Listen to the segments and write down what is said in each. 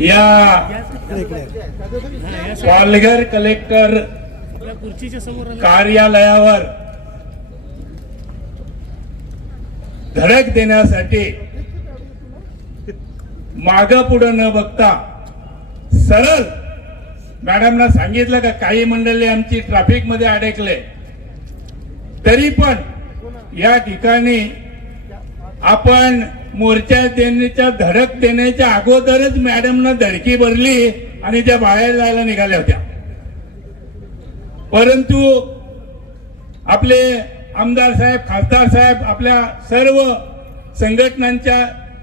या पालघर कलेक्टर कार्यालयावर धडक देण्यासाठी माग पुढं न बघता सरळ मॅडमना सांगितलं का काही मंडळी आमची ट्रॅफिकमध्ये अडकले. तरी पण या ठिकाणी आपण मोर्चा देण्याच्या धडक देण्याच्या अगोदरच मॅडमनं धडकी भरली आणि त्या बाहेर जायला निघाल्या होत्या. परंतु आपले आमदार साहेब खासदार साहेब आपल्या सर्व संघटनांच्या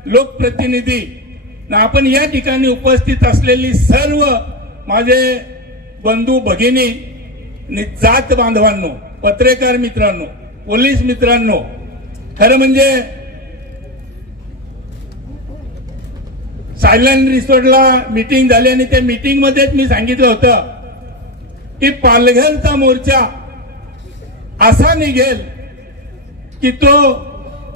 लोकप्रतिनिधी आपण या ठिकाणी उपस्थित असलेली सर्व माझे बंधू भगिनी नि जात बांधवांनो पत्रकार मित्रांनो पोलीस मित्रांनो खरं म्हणजे सायलंट रिसोर्टला मीटिंग झाली आणि त्या मीटिंगमध्येच मी सांगितलं होतं की पालघरचा मोर्चा असा निघेल की तो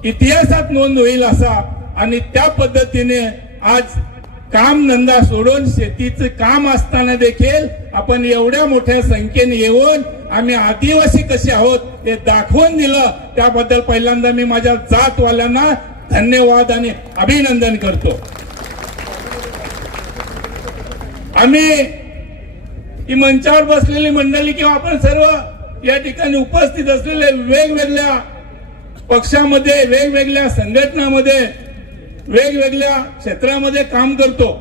इतिहासात नोंद होईल असा आणि त्या पद्धतीने आज काम धंदा सोडून शेतीचं काम असताना देखील आपण एवढ्या मोठ्या संख्येने येऊन आम्ही आदिवासी कसे आहोत हे दाखवून दिलं. त्याबद्दल पहिल्यांदा मी माझ्या जातवाल्यांना धन्यवाद आणि अभिनंदन करतो. आम्ही ही मंचावर बसलेली मंडळी किंवा आपण सर्व या ठिकाणी उपस्थित असलेले वेगवेगळ्या पक्षामध्ये वेगवेगळ्या संघटनामध्ये वेगवेगळ्या क्षेत्रामध्ये काम करतो.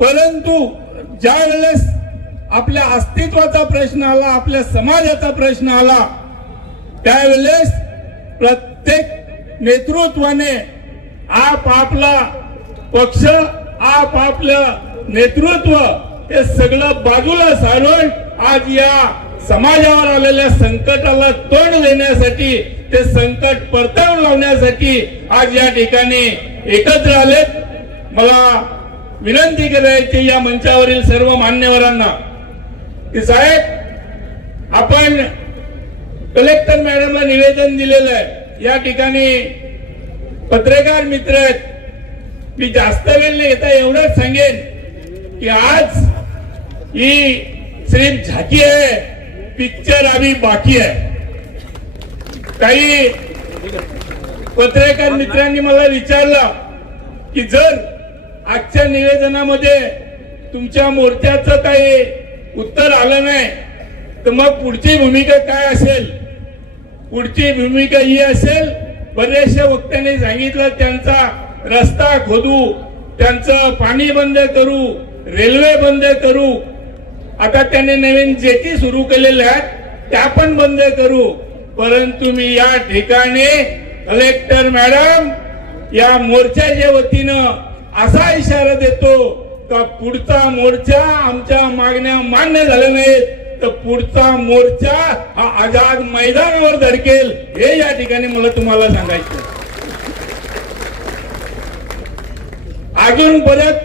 परंतु ज्या वेळेस आपल्या अस्तित्वाचा प्रश्न आला आपल्या समाजाचा प्रश्न आला त्यावेळेस प्रत्येक नेतृत्वाने आप आपला पक्ष आप आपलं नेतृत्व हे सगळं बाजूला सारून आज या समाजावर आलेल्या संकटाला तोंड देण्यासाठी ते संकट परतावून लावण्यासाठी आज या ठिकाणी एकत्र आलेत. मला विनंती करायची या मंचावरील सर्व मान्यवरांना की साहेब आपण कलेक्टर मॅडमला निवेदन दिलेलं आहे. या ठिकाणी पत्रकार मित्र आहेत. मी जास्त वेळ नाही घेता एवढंच सांगेन. की आज ही सिर्फ झाकी आहे पिक्चर आम्ही बाकी आहे. काही पत्रकार मित्रांनी मला विचारलं की जर आजच्या निवेदनामध्ये तुमच्या मोर्चाचं काही उत्तर आलं नाही तर मग पुढची भूमिका काय असेल? पुढची भूमिका ही असेल बरेचशा वक्त्यांनी सांगितलं त्यांचा रस्ता खोदू त्यांचं पाणी बंद करू रेल्वे बंद करू. आता त्याने नवीन जेटी सुरू केलेल्या आहेत त्या पण बंद करू. परंतु मी या ठिकाणी कलेक्टर मॅडम या मोर्चाच्या वतीनं असा इशारा देतो का पुढचा मोर्चा आमच्या मागण्या मान्य झाल्या नाहीत तर पुढचा मोर्चा हा आझाद मैदानावर धडकेल. हे या ठिकाणी मला तुम्हाला सांगायचं अजून परत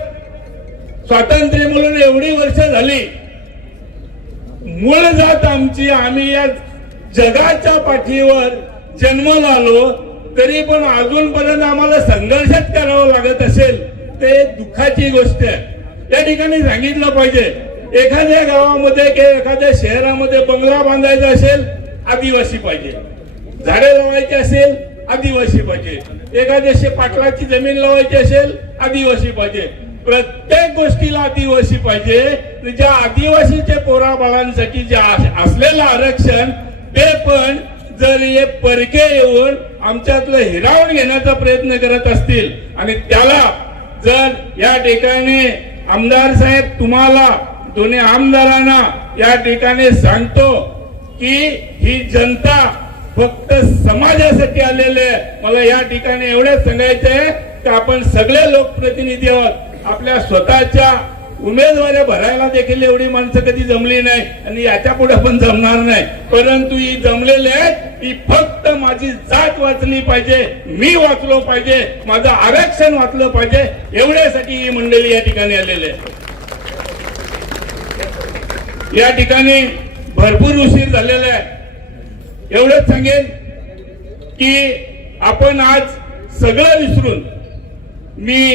स्वातंत्र्य म्हणून एवढी वर्ष झाली. मूळ जात आमची आम्ही या जगाच्या पाठीवर जन्म आलो तरी पण अजूनपर्यंत आम्हाला संघर्षच करावा लागत असेल ते दुःखाची गोष्ट आहे. त्या ठिकाणी सांगितलं पाहिजे एखाद्या गावामध्ये किंवा एखाद्या शहरामध्ये बंगला बांधायचा असेल आदिवासी पाहिजे. झाडे लावायची असेल आदिवासी पाहिजे. एखाद्याशी पाटलाची जमीन लावायची असेल आदिवासी पाहिजे. प्रत्येक गोष्टीला आदिवासी पाहिजे. ज्या आदिवासीच्या पोराबाळांसाठी जे असलेलं आरक्षण ते पण जर हे परके येऊन आमच्यातलं हिरावून घेण्याचा प्रयत्न करत असतील आणि त्याला जर या ठिकाणी आमदार साहेब तुम्हाला दोन्ही आमदारांना या ठिकाणी सांगतो की ही जनता फक्त समाजासाठी आलेले आहे. मला या ठिकाणी एवढंच सांगायचं आहे की आपण सगळे लोकप्रतिनिधी आहोत. आपल्या स्वतःच्या उमेदवारी भरायला देखील एवढी माणसं कधी जमली नाही आणि याच्यापुढे पण जमणार नाही. परंतु ही जमलेली आहेत ही फक्त माझी जात वाचली पाहिजे मी वाचलो पाहिजे माझं आरक्षण वाचलं पाहिजे एवढ्यासाठी ही मंडळी या ठिकाणी आलेली आहे. या ठिकाणी भरपूर उशीर झालेला आहे. एवढंच सांगेन की आपण आज सगळं विसरून मी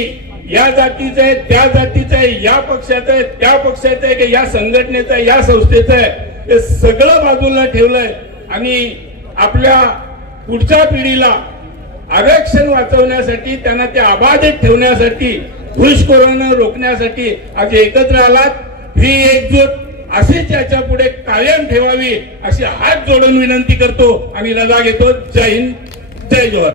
या जातीचं आहे त्या जातीचं आहे या पक्षाचं आहे त्या पक्षाचं आहे की या संघटनेचं आहे या संस्थेचं आहे हे सगळं बाजूला ठेवलंय. आणि आपल्या पुढच्या पिढीला आरक्षण वाचवण्यासाठी त्यांना ते अबाधित ठेवण्यासाठी घुसखोरांना रोखण्यासाठी आज एकत्र आलात. ही एकजूट अशीच याच्यापुढे कायम ठेवावी अशी हात जोडून विनंती करतो. आणि रजा घेतो. जय हिंद. जय जोहर